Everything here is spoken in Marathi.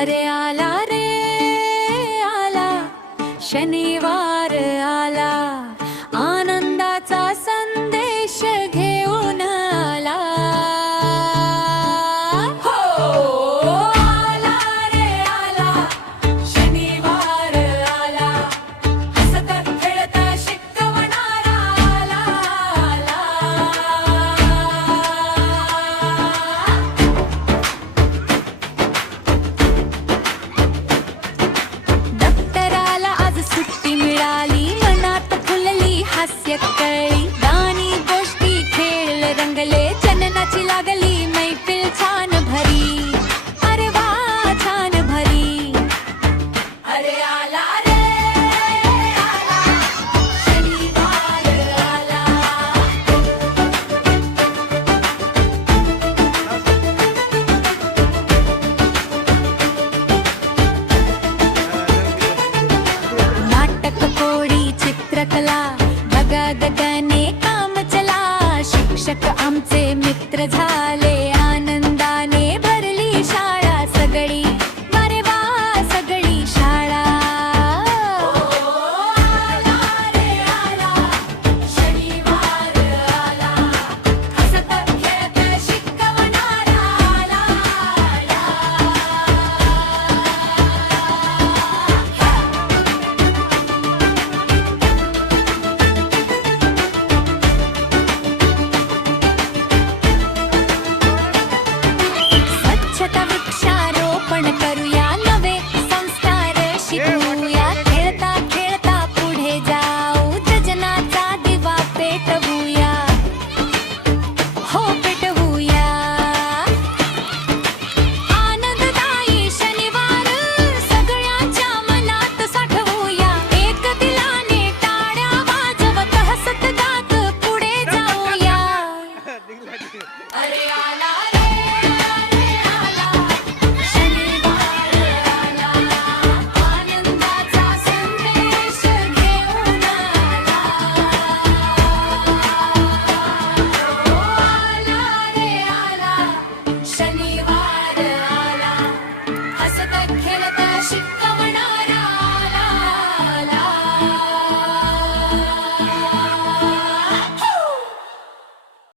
अरे आला रे आला. शनिवार आला. आनंदाचा संदेश घे. Sente-me kelebe kelebe